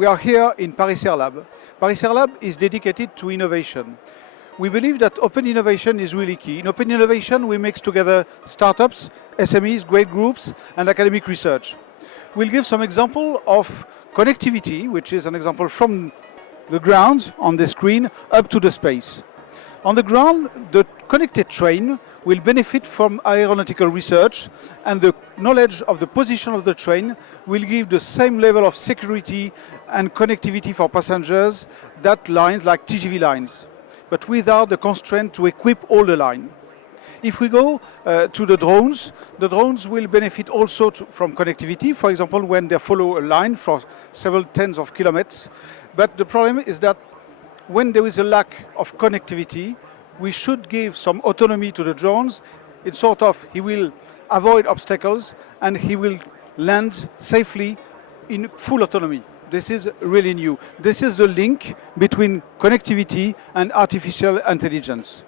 we are here in Paris Air Lab. Paris Air Lab is dedicated to innovation. We believe that open innovation is really key. In open innovation, we mix together startups, SMEs, great groups, and academic research. We'll give some example of connectivity, which is an example from the ground on the screen up to the space. On the ground, the connected train will benefit from aeronautical research, and the knowledge of the position of the train will give the same level of security and connectivity for passengers that lines like TGV lines, but without the constraint to equip all the line. If we go to the drones will benefit also from connectivity, for example, when they follow a line for several tens of kilometers. But the problem is that when there is a lack of connectivity, we should give some autonomy to the drones. It's sort of, he will avoid obstacles and he will land safely in full autonomy. This is really new. This is the link between connectivity and artificial intelligence.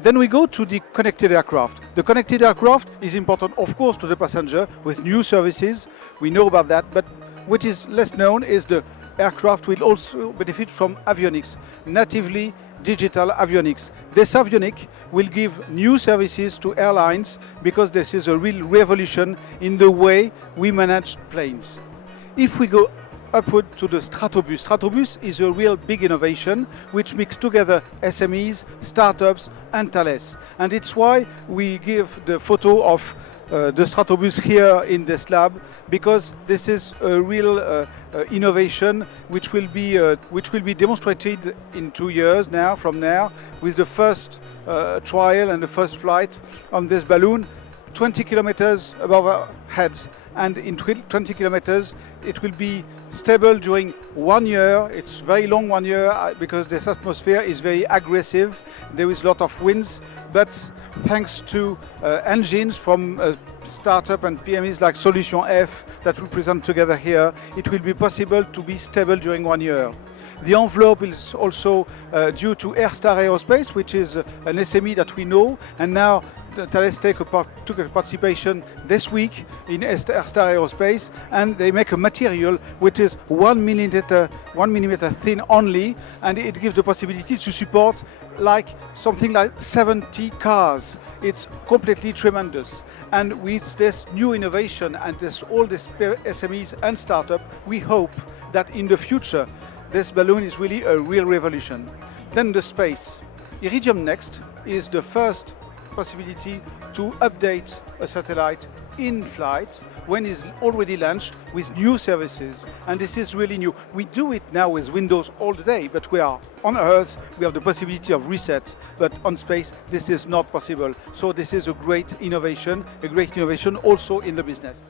Then we go to the connected aircraft. The connected aircraft is important, of course, to the passenger with new services. We know about that, but what is less known is the aircraft will also benefit from avionics, natively digital avionics. This avionic will give new services to airlines because this is a real revolution in the way we manage planes. If we go upward to the Stratobus. Stratobus is a real big innovation which mixes together SMEs, startups and Thales. And it's why we give the photo of the Stratobus here in this lab, because this is a real innovation which will be demonstrated in 2 years now from now, with the first trial and the first flight on this balloon 20 kilometers above our heads, and in 20 kilometers it will be stable during 1 year. It's very long, 1 year, because this atmosphere is very aggressive. There is a lot of winds, but thanks to engines from startup and PMEs like Solution F that we present together here, it will be possible to be stable during 1 year. The envelope is also due to Airstar Aerospace, which is an SME that we know, and now Thales took a participation this week in Airstar Aerospace, and they make a material which is 1 millimeter thin only, and it gives the possibility to support something like 70 cars. It's completely tremendous. And with this new innovation and all these SMEs and startup, we hope that in the future this balloon is really a real revolution. Then the space. Iridium Next is the first possibility to update a satellite in flight when it's already launched with new services. And this is really new. We do it now with Windows all the day, but we are on Earth, we have the possibility of reset, but on space this is not possible. So this is a great innovation also in the business.